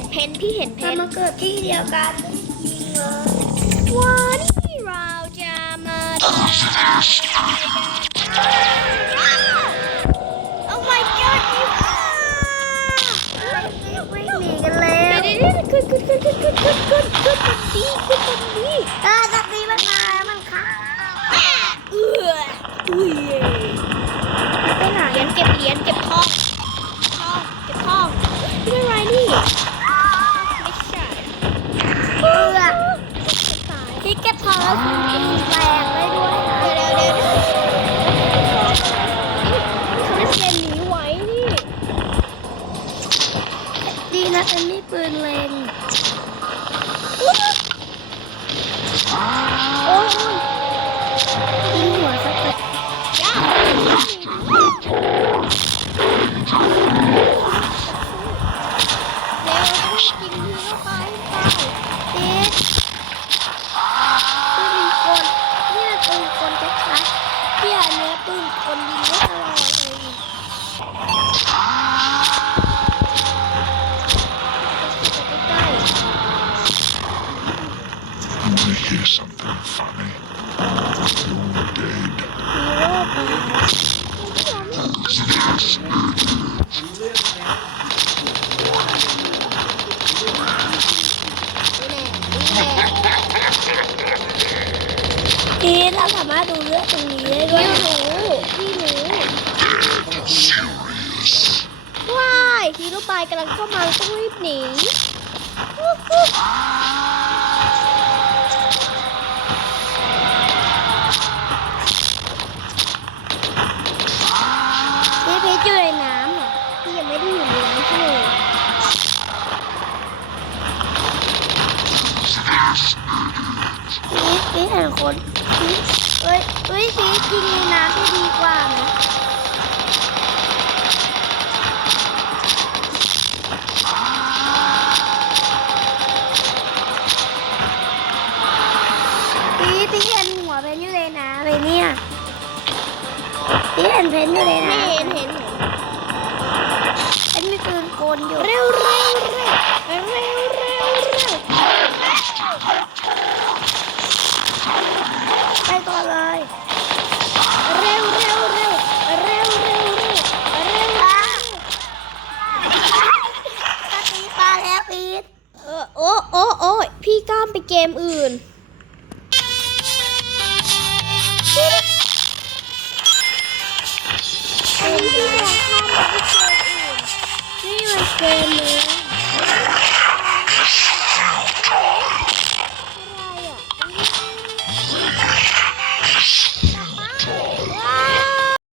ห็นเพนพี่เห็นเพเรานมาเกิดที่เดียวกันจริงเลยวันนี้เราจะมา เก็บของแลสแตกได้ด้วยนะเร็วเร็วเร็วนัเรียนหนีไว้นี่ ดีนะอันนี้ปืนเลน I hear something funny. You're dead. ๆฮีโร่ไปนี่แน่นี่แน่ทีเราสามารถดูเลือดตรงนี้ได้ด้วยพี่หนูพี่หนู Serious. ว้ายฮีโร่บายกำลังเข้ามาต้องรีบหนี พีชพีชเห็นคนพีชเอ้ยเอ้ยพีชยิงในน้ำจะดีกว่านะพีชพีชเห็นหัวเพนอยู่ในน้ำเลยเนี่ยพีชเห็นเพนอยู่ในไม่น้ำเห็นเห็นเห็นเพนมีปืนกลอยู่ เร็ ก่อนเลย เร็วเร็วเร็วเร็วเร็วเร็วเร็วอะตะตีปลาแล้วพีชเออโอ้โอ้โอ้พี่ก้ามไปเกมอื่นเป็นที่มองข้ามไปที่เกมอื่นนี่มันเกมนี้